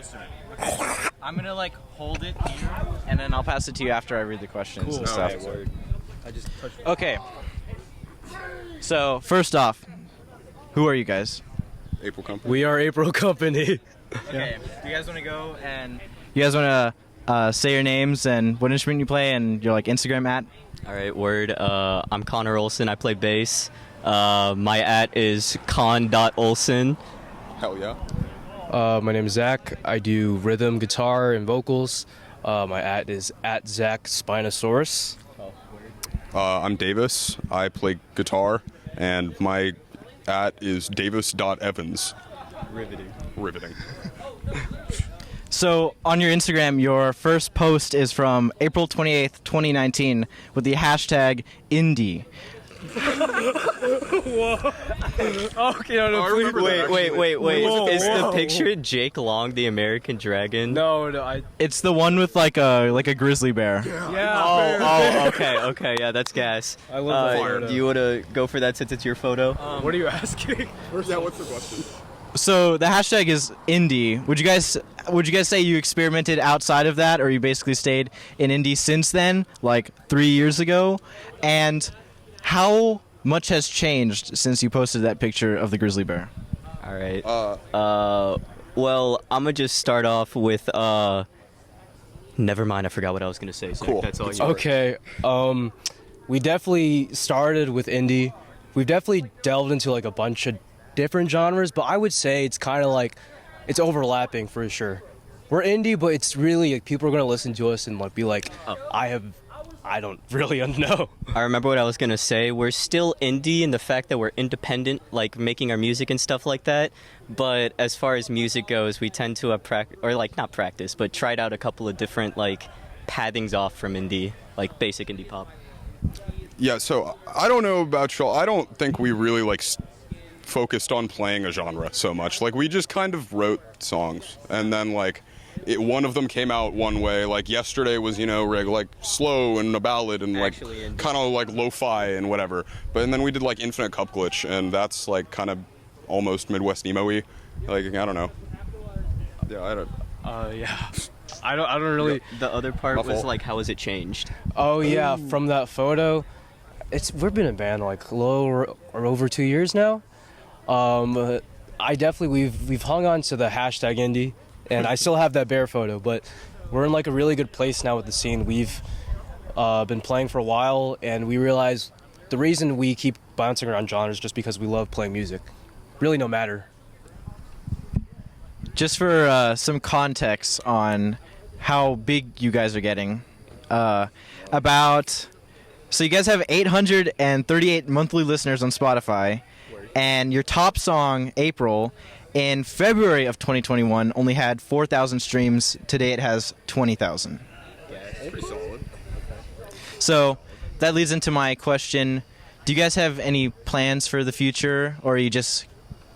close to it. Okay. I'm gonna like hold it here, and then I'll pass it to you after I read the questions and stuff. I just touched Okay. So first off, who are you guys? April Company. We are April Company. Okay. Do you guys want to go and you guys want to say your names and what instrument you play and your like Instagram at? All right, word. I'm Connor Olson. I play bass. My @ is con.olson. Hell yeah. My name is Zach. I do rhythm, guitar, and vocals. My @ is @Zach Spinosaurus. I'm Davis. I play guitar, and my @ is Davis.Evans. Riveting. So on your Instagram, your first post is from April 28th, 2019 with the hashtag indie. Okay, no, Wait. Whoa, Is the whoa. picture Jake Long, the American Dragon? no, It's the one with like a grizzly bear. yeah. Oh, okay, yeah, that's gas. I love the photo. Do you want to go for that since it's your photo? What are you asking? What's the question? So the hashtag is indie. Would you guys say you experimented outside of that, or you basically stayed in indie since then, like 3 years ago? And how much has changed since you posted that picture of the grizzly bear? All right. Well, I'm gonna just start off with. Never mind. I forgot what I was gonna say. So Cool. That's all. Good You. Okay. We definitely started with indie. We've definitely delved into like a bunch of different genres, but I would say it's kind of like it's overlapping for sure. We're indie, but it's really like people are gonna listen to us and like be like, I don't really know. I remember what I was gonna say. We're still indie in the fact that we're independent, like making our music and stuff like that. But as far as music goes, we tend to have not practice, but tried out a couple of different like pathings off from indie, like basic indie pop. Yeah, so I don't know about y'all. I don't think we really like focused on playing a genre so much. Like we just kind of wrote songs, and then like one of them came out one way. Like yesterday was like slow and a ballad and like kind of like lo-fi and whatever. And then we did like Infinite Cup Glitch, and that's like kind of almost Midwest emo-y. Like I don't know. Yeah, I don't. Yeah. I don't really. The other part My was fault. like, how has it changed? Oh yeah, from that photo, we've been a band like low or over 2 years now. I definitely we've hung on to the hashtag indie, and I still have that bear photo, but we're in like a really good place now with the scene. We've been playing for a while, and we realize the reason we keep bouncing around genres is just because we love playing music. Really, no matter. Just for some context on how big you guys are getting, so you guys have 838 monthly listeners on Spotify, and your top song, April, in February of 2021 only had 4,000 streams. Today it has 20,000. Yeah, it's pretty solid. So that leads into my question. Do you guys have any plans for the future, or are you just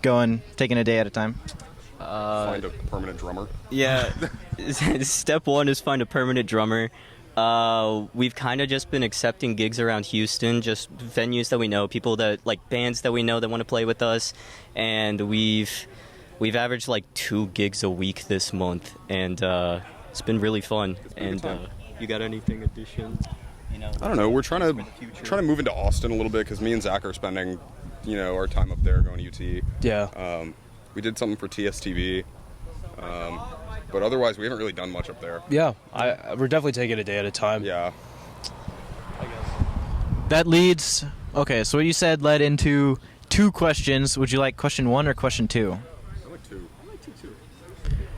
taking a day at a time? Find a permanent drummer. Yeah. Step one is find a permanent drummer. We've kind of just been accepting gigs around Houston, just venues that we know, people that like bands that we know that want to play with us, and we've averaged like 2 gigs a week this month, and it's been really fun. And you got anything addition? I don't know. We're trying to move into Austin a little bit because me and Zach are spending, our time up there going to UT. Yeah. We did something for TSTV, but otherwise we haven't really done much up there. Yeah. We're definitely taking it a day at a time. Yeah. That leads... Okay, so what you said led into 2 questions. Would you like question 1 or question 2? I like 2.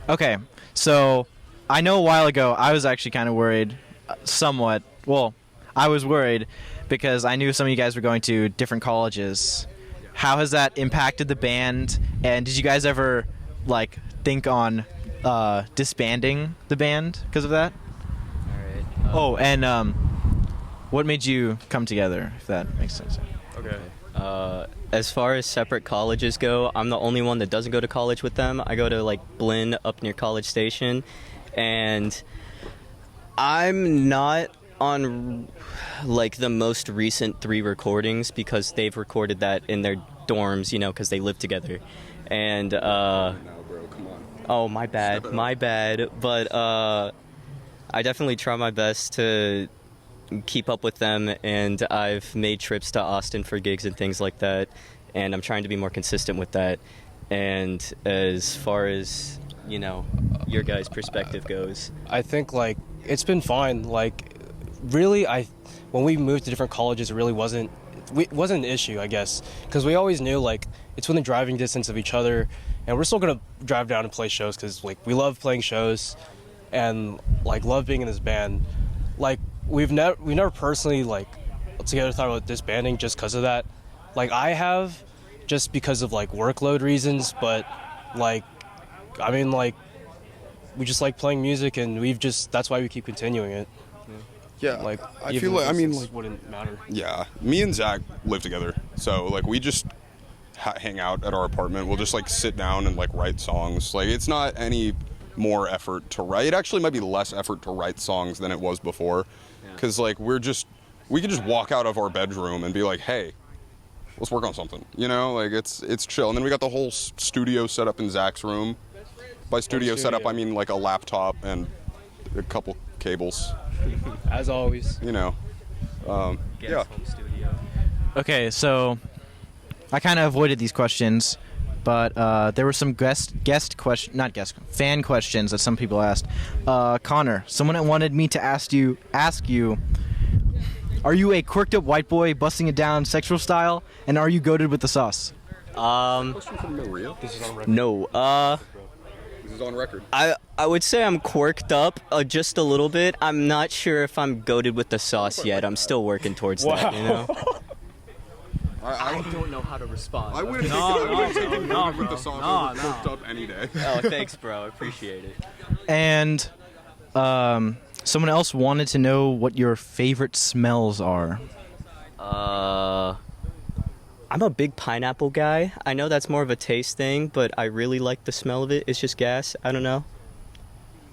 Okay, so I know a while ago I was actually kind of worried, somewhat. Well, I was worried because I knew some of you guys were going to different colleges. How has that impacted the band? And did you guys ever like think on disbanding the band because of that? All right. And what made you come together, if that makes sense? Okay. As far as separate colleges go, I'm the only one that doesn't go to college with them. I go to like Blinn up near College Station, and I'm not on like the most recent 3 recordings because they've recorded that in their dorms, because they live together. And No, bro, come Oh, my bad. My bad. But I definitely try my best to keep up with them, and I've made trips to Austin for gigs and things like that, and I'm trying to be more consistent with that. And as far as, you know, your guys' perspective goes. I think like it's been fine. Like really, when we moved to different colleges, it really wasn't an issue, I guess, because we always knew like it's within driving distance of each other, and we're still gonna drive down and play shows because like we love playing shows, and like love being in this band. Like we never personally like together thought about disbanding just because of that. Like I have, just because of like workload reasons, but like I mean like we just like playing music, and that's why we keep continuing it. Yeah, Like I even feel like, I mean, distance like, wouldn't matter. yeah, me and Zach live together, so like we just hang out at our apartment. We'll just like sit down and like write songs. Like it's not any more effort to write. It actually might be less effort to write songs than it was before, because like we could just walk out of our bedroom and be like, hey, let's work on something. You know, like it's chill. And then we got the whole studio set up in Zach's room. By studio setup, I mean like a laptop and a couple cables. As always. You know, yeah. Home studio. Okay, so I kind of avoided these questions, but there were some fan questions that some people asked. Connor, someone wanted me to ask you, are you a quirked up white boy busting it down sexual style, and are you goated with the sauce? Question from Maria. This is on record. No, This is on record. I would say I'm quirked up just a little bit. I'm not sure if I'm goated with the sauce yet. I'm still working towards that, you know? I don't know how to respond. I would have taken goated with the song cooked up any day. Oh, thanks, bro. I appreciate it. And someone else wanted to know what your favorite smells are. I'm a big pineapple guy. I know that's more of a taste thing, but I really like the smell of it. It's just gas. I don't know.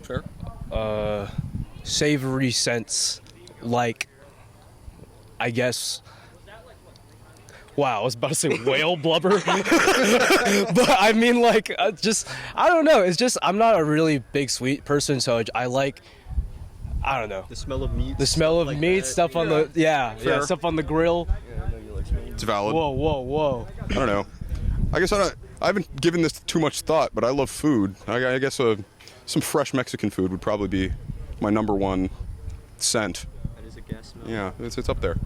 Fair. Savory scents, like, I guess. Wow, I was about to say whale blubber, but I mean like just I don't know. It's just I'm not a really big sweet person, so I like. I don't know. The smell of meat. The smell of meat, stuff on the stuff on the grill. It's valid. Whoa. I don't know. I guess I haven't given this too much thought, but I love food. I guess some fresh Mexican food would probably be my number one scent. That is a gas smell. Yeah, it's up there.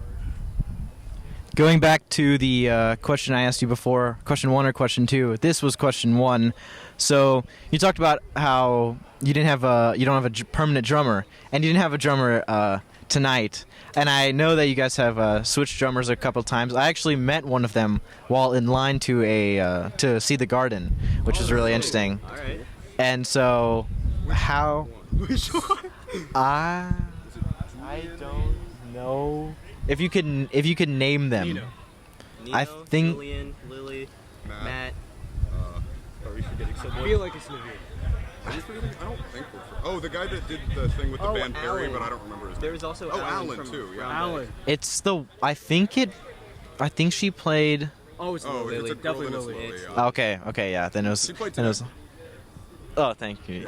Going back to the question I asked you before, question 1 or question 2. This was question 1. So you talked about how you don't have a permanent drummer, and you didn't have a drummer tonight. And I know that you guys have switched drummers a couple times. I actually met one of them while in line to see the Garden, which was really interesting. All right. And so, how? I don't know. If you could name them. Nino, I think- Lillian, Lily, Matt. Are we forgetting someone? I feel like it's Naveen. Are we forgetting? I don't think we're. Oh, the guy that did the thing with the band Perry, Alan. but I don't remember his name. There was also Alan from too. Yeah. Alan. It's the. I think she played. Oh, it's Oh, Lily. it's a girl Definitely and it's Lily. Lily. Yeah. Okay, yeah. Then it was. She played Then it was. Oh, thank you.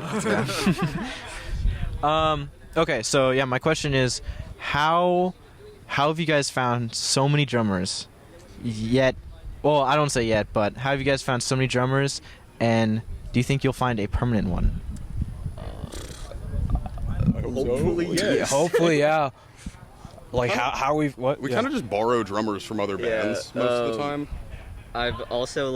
Yeah. Okay, so yeah, my question is, how have you guys found so many drummers? Yet, well, I don't say yet, but how have you guys found so many drummers? And do you think you'll find a permanent one? Hopefully, Yeah, hopefully, yeah. Like how we've what We kind of just borrow drummers from other bands most of the time. I've also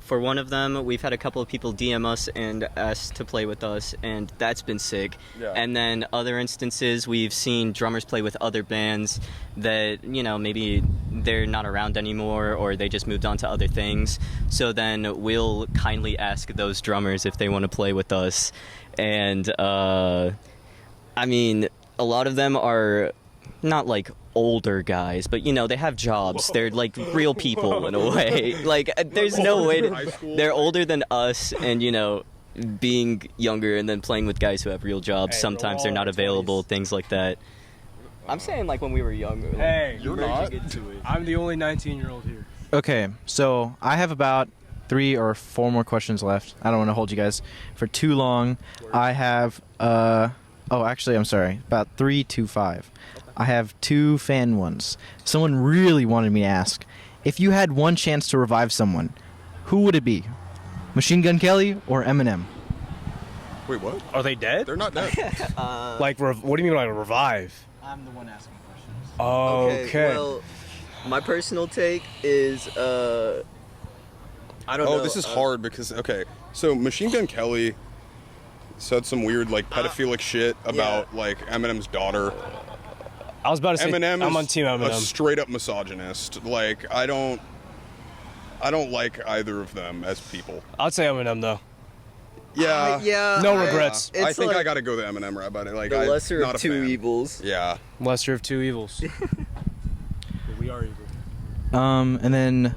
for one of them, we've had a couple of people DM us and ask to play with us, and that's been sick. Yeah. And then other instances, we've seen drummers play with other bands that maybe they're not around anymore, or they just moved on to other things. So then we'll kindly ask those drummers if they want to play with us, and I mean, a lot of them are not like older guys, but they have jobs. They're like real people in a way. Like there's no way they're older than us, and being younger and then playing with guys who have real jobs. Hey, sometimes they're not they're all available, things like that. I'm saying like when we were younger. Like, Hey, You're not. I'm the only 19-year-old here. Okay, so I have about 3 or 4 more questions left. I don't want to hold you guys for too long. I have actually, I'm sorry, about 3 to 5. I have 2 fan ones. Someone really wanted me to ask, if you had one chance to revive someone, who would it be? Machine Gun Kelly or Eminem? Wait, what? Are they dead? They're not dead. Like, what do you mean by revive? I'm the one asking questions. Okay. Well, my personal take is I don't know. Oh, this is hard because so Machine Gun Kelly said some weird like pedophilic shit about like Eminem's daughter. I was about to say Eminem I'm is on Team Eminem. a straight up misogynist. Like I don't like either of them as people. I'd say Eminem though. Yeah. No regrets. It's I think like I got to go the Eminem route about it. Like the I'm lesser not of a two fan. evils. Yeah. Lesser of two evils. But we are evil. And then,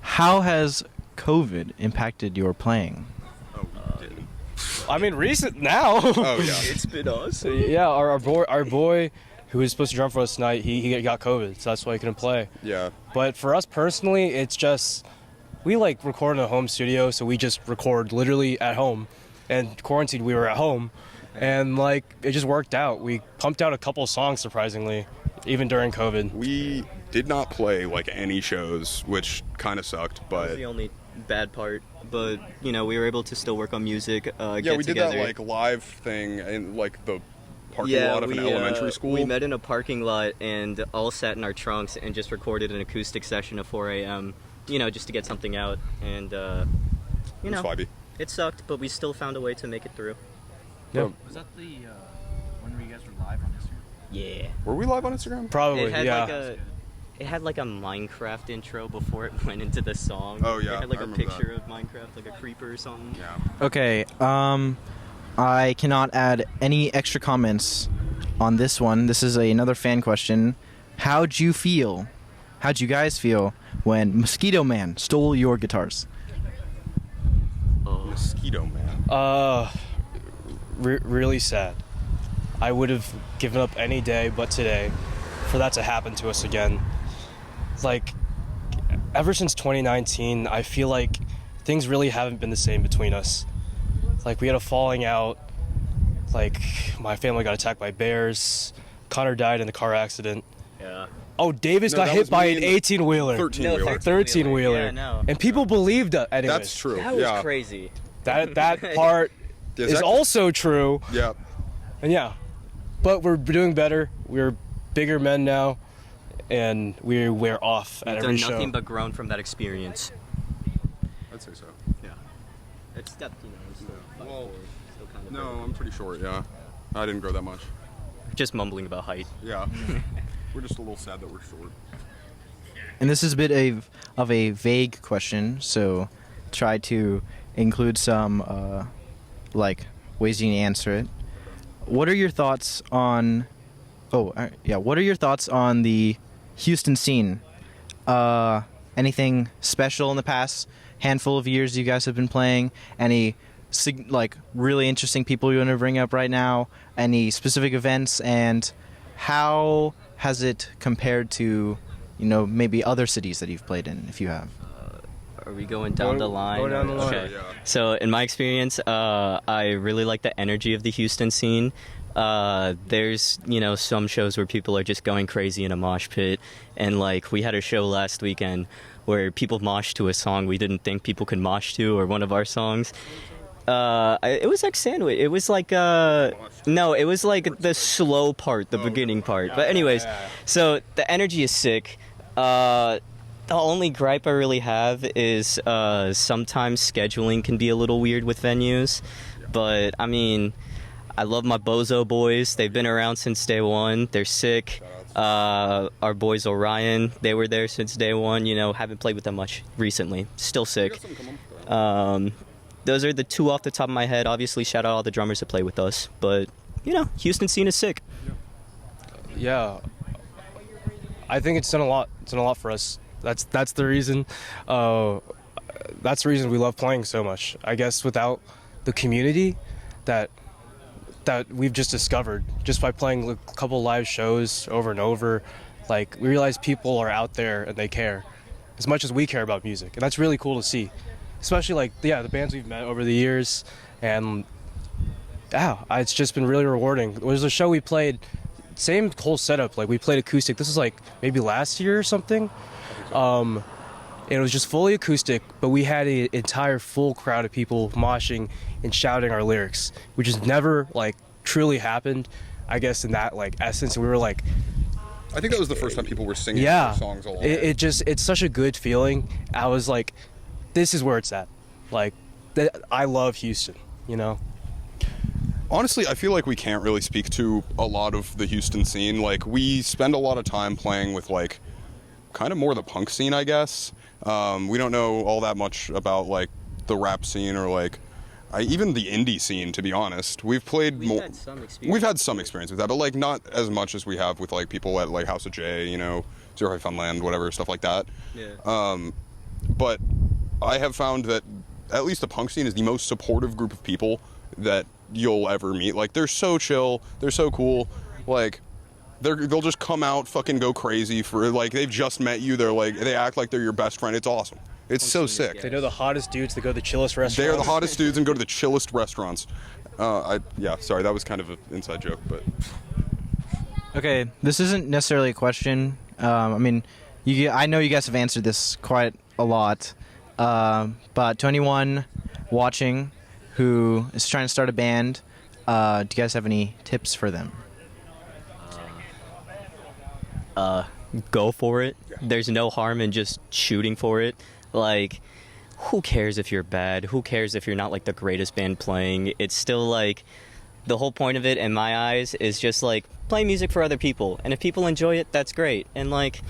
how has COVID impacted your playing? Oh, we didn't. I mean, recent now. Oh yeah. It's been awesome. Yeah, our boy who was supposed to drum for us tonight, he got COVID, so that's why he couldn't play. Yeah. But for us personally, it's just we like record in a home studio, so we just record literally at home. And quarantined, we were at home, and like it just worked out. We pumped out a couple songs surprisingly, even during COVID. We did not play like any shows, which kind of sucked. That But was the only bad part, but you know we were able to still work on music. yeah, Get we did together. that like live thing in like the parking lot of an elementary school. We met in a parking lot and all sat in our trunks and just recorded an acoustic session at 4 a.m. You know, just to get something out, and you It was know, vibey. it sucked, but we still found a way to make it through. Yeah. Was that the when you guys were live on Instagram? Yeah. Were we live on Instagram? Probably, It had yeah. like a Minecraft intro before it went into the song. Oh, yeah, It had like I a remember picture of Minecraft, like a creeper or something. Yeah. Okay, I cannot add any extra comments on this one. This is another fan question. How'd you guys feel when Mosquito Man stole your guitars? Mosquito Man. Really sad. I would have given up any day but today for that to happen to us again. Like, ever since 2019, I feel like things really haven't been the same between us. Like, we had a falling out. Like, my family got attacked by bears. Connor died in a car accident. Yeah. Oh, Davis No, got that hit was by me an and the 18-wheeler. 13-wheeler. 13-wheeler. Yeah, no. And people believed it anyways. That's true. That was yeah. crazy. That part Is is that- also true. Yeah. And yeah, but we're doing better. We're bigger men now, and we're off at We've every done show. nothing but grown from that experience. I'd say so. Yeah. It's still, you know, still Well, still kind of No, I'm pretty short. Yeah. I didn't grow that much. just mumbling about height. Yeah. We're just a little sad that we're short. And this is a bit of a vague question, so try to include some like ways you can answer it. What are your thoughts on? What are your thoughts on the Houston scene? Anything special in the past handful of years you guys have been playing? Any like really interesting people you want to bring up right now? Any specific events, and how has it compared to, you know, maybe other cities that you've played in, if you have? Are we going down the line? Go down the line. Okay. Sure, yeah. So in my experience, I really like the energy of the Houston scene. There's, you know, some shows where people are just going crazy in a mosh pit, and like we had a show last weekend where people moshed to a song we didn't think people could mosh to, or one of our songs. It was like Sandwich. It was like no, it was like the slow part, the beginning part. But anyways, so the energy is sick. The only gripe I really have is sometimes scheduling can be a little weird with venues. But I mean, I love my Bozo boys. They've been around since day one. They're sick. Our boys Orion, they were there since day one. You know, haven't played with them much recently. Still sick. Those are the two off the top of my head. Obviously, shout out all the drummers that play with us. But, you know, Houston scene is sick. Yeah, I think it's done a lot. It's done a lot for us. That's the reason. That's the reason we love playing so much. I guess without the community that we've just discovered just by playing a couple live shows over and over, like we realize people are out there and they care, as much as we care about music, and that's really cool to see. Especially like the bands we've met over the years, and it's just been really rewarding. There was a show we played, same whole setup, like we played acoustic. This was like maybe last year or something. It was just fully acoustic, but we had an entire full crowd of people moshing and shouting our lyrics, which has never like truly happened, I guess, in that like essence. And we were like, I think that was the first time people were singing their songs along. It's such a good feeling. I was like, this is where it's at. Like, I love Houston, you know? Honestly, I feel like we can't really speak to a lot of the Houston scene. Like, we spend a lot of time playing with, like, kind of more the punk scene, I guess. We don't know all that much about, like, the rap scene or, like, even the indie scene, to be honest. We've had some experience with that, but, like, not as much as we have with, like, people at, like, House of J, you know, Zero High Funland, whatever, stuff like that. Yeah. But I have found that at least the punk scene is the most supportive group of people that you'll ever meet. Like, they're so chill, they're so cool, like, they'll just come out, fucking go crazy for, like, they've just met you, they act like they're your best friend. It's awesome. It's so sick. They know the hottest dudes that go to the chillest restaurants. They are the hottest dudes and go to the chillest restaurants. Sorry, that was kind of an inside joke, but... Okay, this isn't necessarily a question. I mean, I know you guys have answered this quite a lot, but to anyone watching who is trying to start a band, do you guys have any tips for them? Go for it. There's no harm in just shooting for it. Like, who cares if you're bad? Who cares if you're not, like, the greatest band playing? It's still, like, the whole point of it, in my eyes, is just, like, play music for other people. And if people enjoy it, that's great. And, like,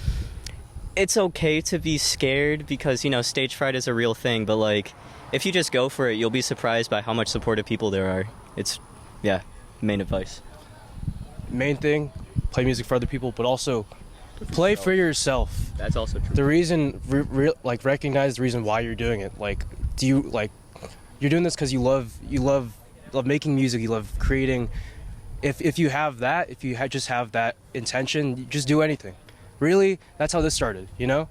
it's okay to be scared because, you know, stage fright is a real thing. But, like, if you just go for it, you'll be surprised by how much supportive people there are. It's, main advice. Main thing, play music for other people, but also play for yourself. That's also true. The reason, recognize the reason why you're doing it. Like, you're doing this because you love making music, you love creating. If you have that, if you just have that intention, you just do anything. Really, that's how this started, you know?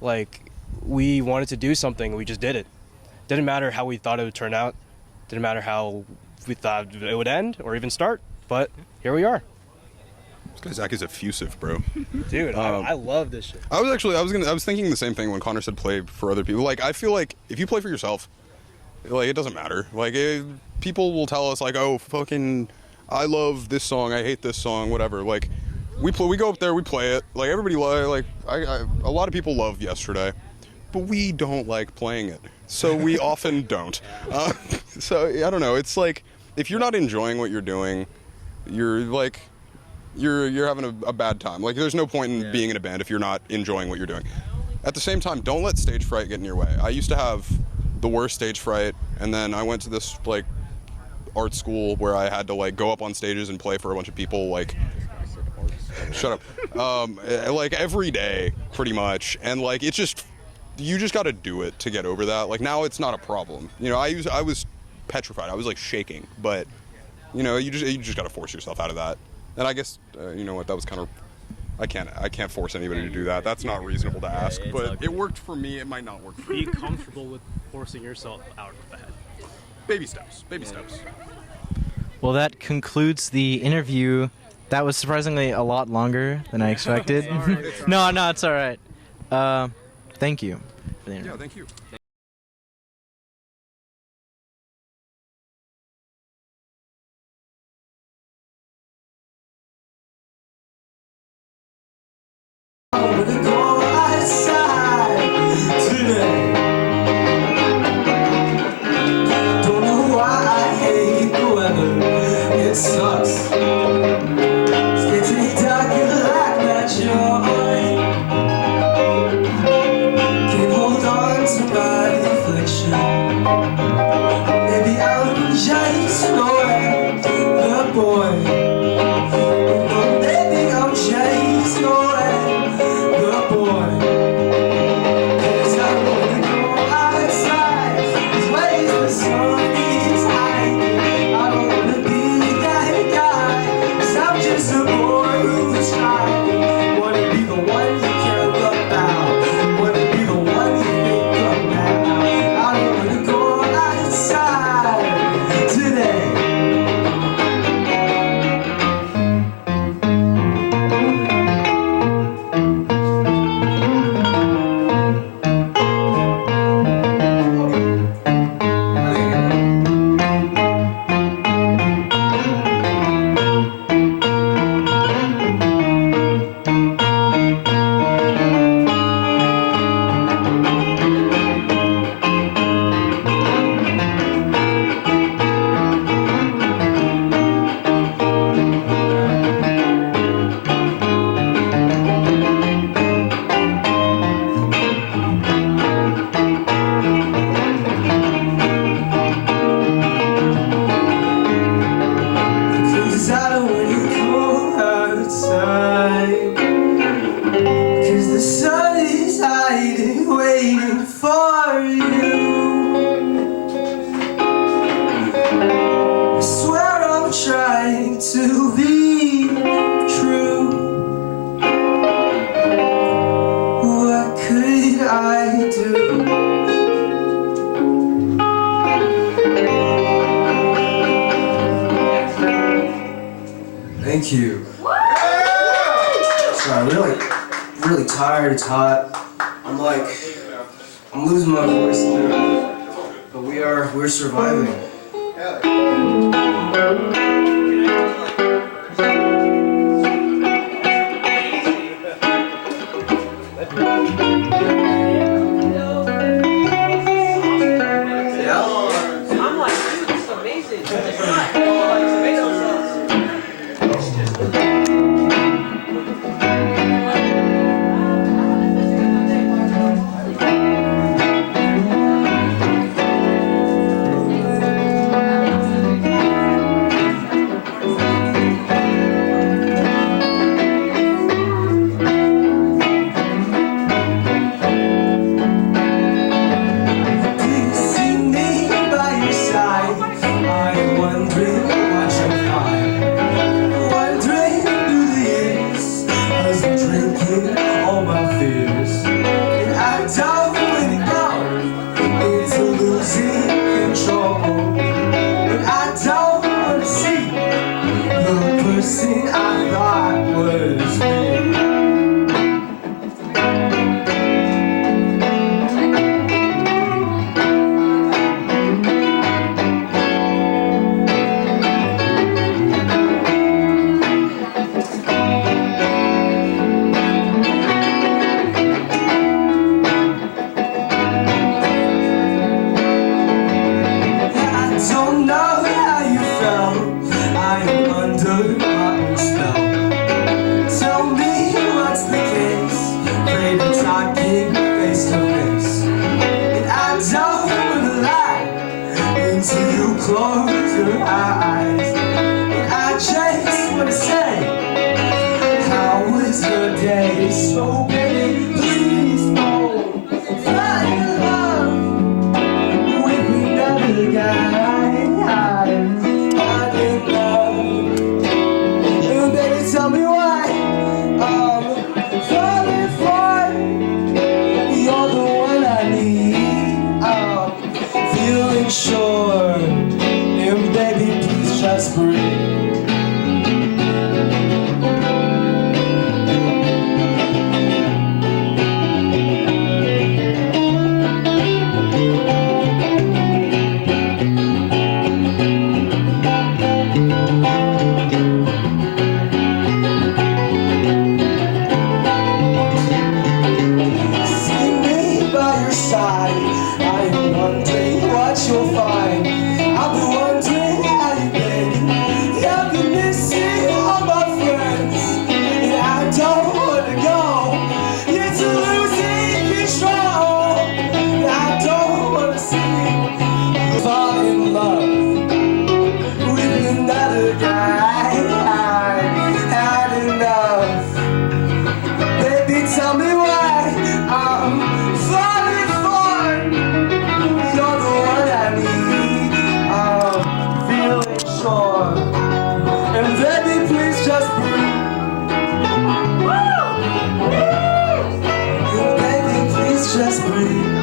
Like, we wanted to do something, we just did it. Didn't matter how we thought it would turn out. Didn't matter how we thought it would end or even start, but here we are. This guy Zach is effusive, bro. Dude, I love this shit. I was thinking the same thing when Connor said play for other people. Like, I feel like if you play for yourself, like, it doesn't matter. Like, people will tell us, like, oh, fucking, I love this song, I hate this song, whatever. Like, we go up there, we play it. Like, everybody, a lot of people love Yesterday, but we don't like playing it. So we often don't. So, I don't know. It's like, if you're not enjoying what you're doing, you're having a bad time. Like, there's no point in being in a band if you're not enjoying what you're doing. At the same time, don't let stage fright get in your way. I used to have the worst stage fright, and then I went to this, like, art school where I had to, like, go up on stages and play for a bunch of people, like, shut up, like, every day, pretty much. And, like, it's just, you just gotta do it to get over that. Like, now it's not a problem. You know, I was petrified. I was, like, shaking. But, you know, you just gotta force yourself out of that. And I guess, you know what, that was kind of, I can't force anybody to do that. That's not reasonable to ask, but it worked for me. It might not work for you. Be comfortable with forcing yourself out of that. Baby steps. Baby steps. Well, that concludes the interview. That was surprisingly a lot longer than I expected. No, it's all right. Thank you for the interview. Yeah, thank you. Wanna be the one you care about, wanna be the I'm trying to be true. What could I do? Thank you. Sorry, I'm really tired. It's hot. I'm losing my voice a little, but we're surviving. Close your eyes, and I just wanna say, how was your day? So baby, please don't fall in love with another guy. I'm in love, and baby, tell me why I'm falling for. You're the one I need. I'm feeling sure. Baby, please just breathe. See me by your side. I am wondering what you'll find. I'll be wondering how you been. I've been missing all my friends, and I don't want to go. It's losing control. I don't want to see you fall in love with another guy. I've had enough. Baby, tell me why I'm falling for. You're the one I need. Feeling sure. And baby, please just breathe. And baby, please just breathe.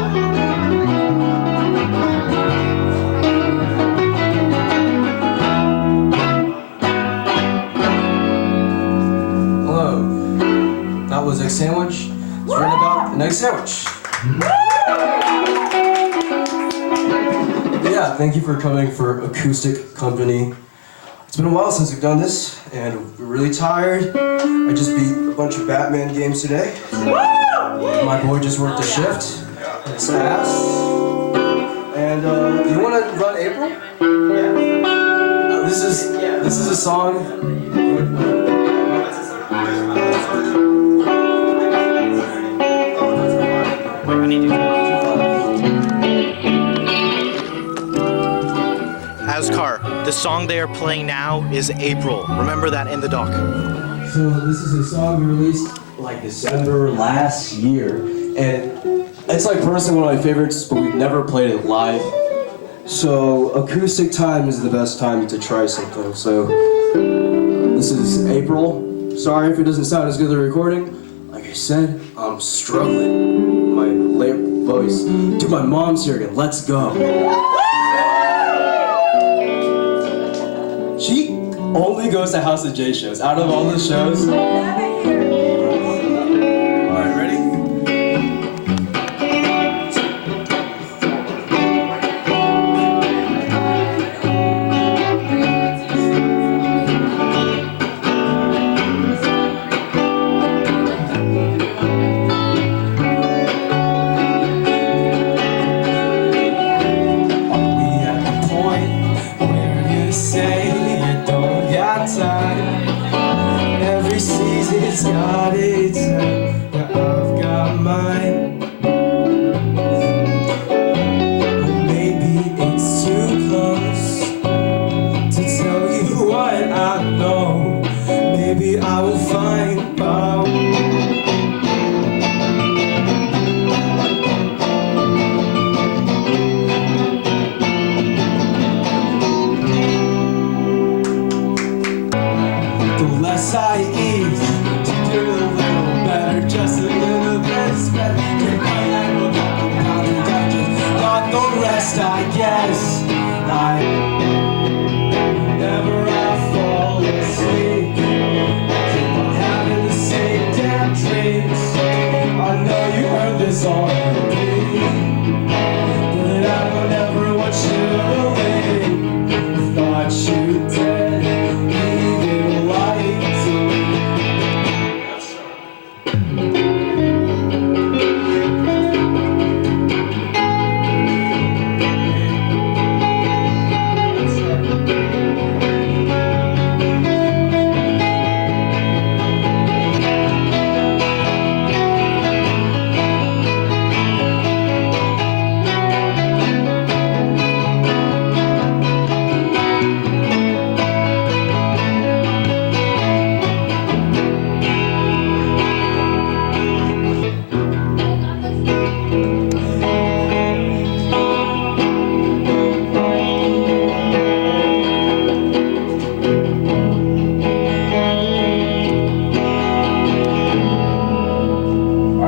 Hello. That was Egg Sandwich. It's written about an egg sandwich. Yeah, thank you for coming for Acoustic Company. It's been a while since we've done this, and we're really tired. I just beat a bunch of Batman games today. My boy just worked a shift. It's ass. And you want to run April? Yeah. This is a song. Ascar, the song they are playing now is April. Remember that in the doc. So this is a song we released like December last year, and it's like personally one of my favorites, but we've never played it live. So acoustic time is the best time to try something. So this is April. Sorry if it doesn't sound as good as the recording. Like I said, I'm struggling. My late voice. Dude, my mom's here again. Let's go. She only goes to House of J shows. Out of all the shows. Alright, ready? Every season's got its time, but I've got mine. Maybe it's too close to tell you what I know. Maybe I will find out. The less I eat, to do a little better, just a little bit better. Get my head will down and digest. Got the rest, I guess. Never I fall asleep. Keep on having the same damn dreams. I know you heard this on repeat, but I will never want you to leave. Thought you dead.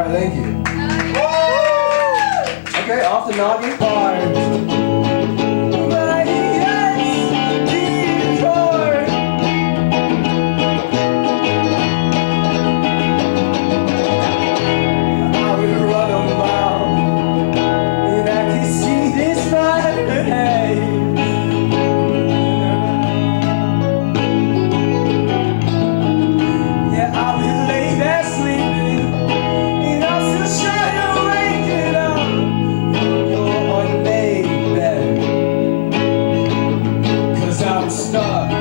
Thank you. Okay, off the noggin part. Stuck